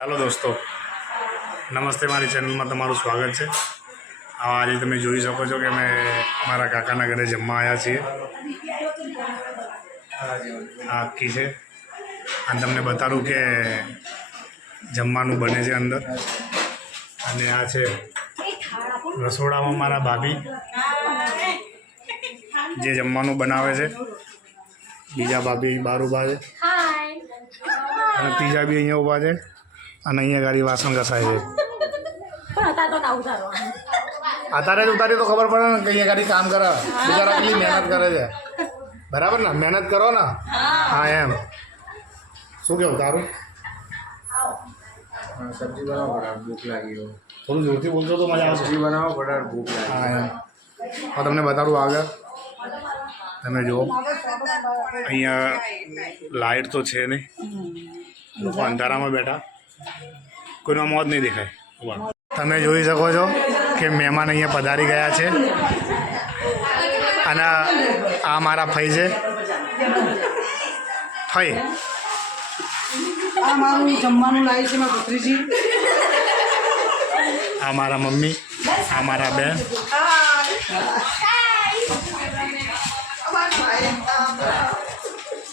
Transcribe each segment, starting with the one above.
Hello दोस्तों, नमस्ते। मारी चैनल में तमारू स्वागत है। आज तमे જોઈ શકો છો કે मैं મારા કાકાના ઘરે જમવા આવ્યા છીએ। આ આખી છે અને તમને બતાડું કે જમવાનું બને છે અંદર। અને આ છે રસોડામાં મારા ભાભી જે જમવાનું બનાવે છે। બીજા ભાભી બહાર ઊભા છે અને ત્રીજા બી અહીંયા ઊભા છે અને અહીંયા ગાડી વાસણ ઘસાય છે। અત્યારે જ ઉતારી તો ખબર પડે ને કે અહીંયા ગાડી કામ કરે, બિચારા કેટલી મહેનત કરે છે। બરાબર ને, મહેનત કરો ને। હા એમ શું કેવું તારું? સબ્જી બનાવો પડે, ભૂખ લાગી હોય। થોડું જોરથી બોલશો તો મજા આવશે। સબ્જી બનાવો પડે, ભૂખ લાગી। હા એમ હા તમને બતાડું આગળ તમે જુઓ અહીંયા લાઇટ તો છે નહીં, લોકો અંધારામાં બેઠા, કોઈનો મોત નહીં દેખાય। તમે જોઈ શકો છો કે મહેમાન અહીંયા પધારી ગયા છે અને આ મારા ફઈ છે। ફઈ આ મારું જમવાનું લાવી છે મારા પુત્રીજી, આ મારા મમ્મી, આ મારા બેન।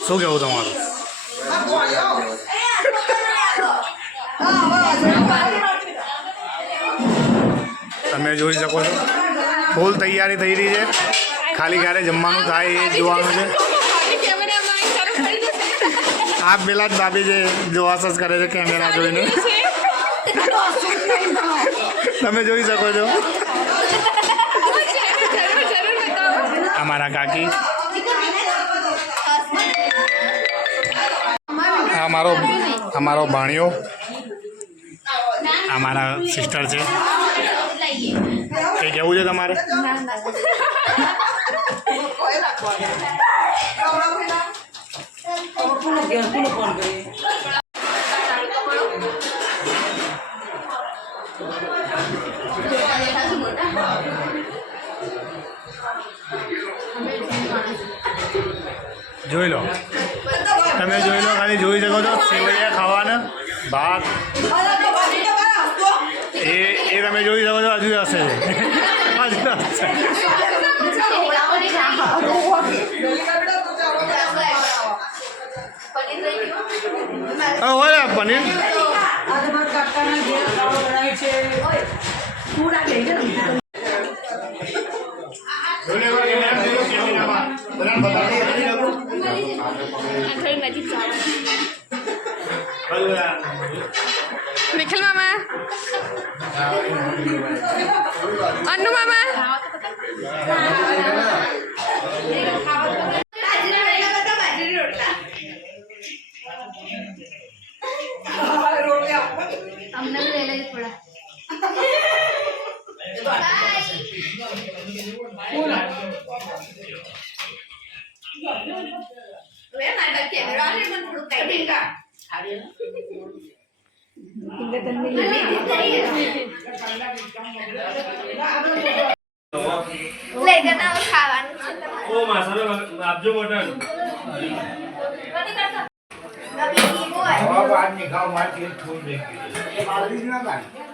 શું કહેવું તમારું? તમે જોઈ શકો છો ફૂલ તૈયારી થઈ રહી છે, ખાલી ક્યારે જમવાનું થાય એ જોવાનું છે। આ પેલા જ ભાભી જે જોવાસ કરે છે કેમેરા જોઈને, તમે જોઈ શકો છો। અમારા કાકી, અમારો ભાણિયો, આ મારા સિસ્ટર છે। કંઈ કહેવું છે તમારે? જોઈ લો, તમે જોઈ લો, ખાલી જોઈ શકો છો સેવૈયા ખાવાના, ભાત એ તમે જોઈ શકો છો। હજુ હશે, હજુ હશે। ઓલા પનીર निखिल मामा, अन्नू मामा, हमने भी ले लिया थोड़ा। वे नाटक के रात में थोड़ा काटेगा। लेकिन ना खावा ओ मसाला आप जो मटन अभी वो है अब आदमी खाओ मार के छोड़ देंगे।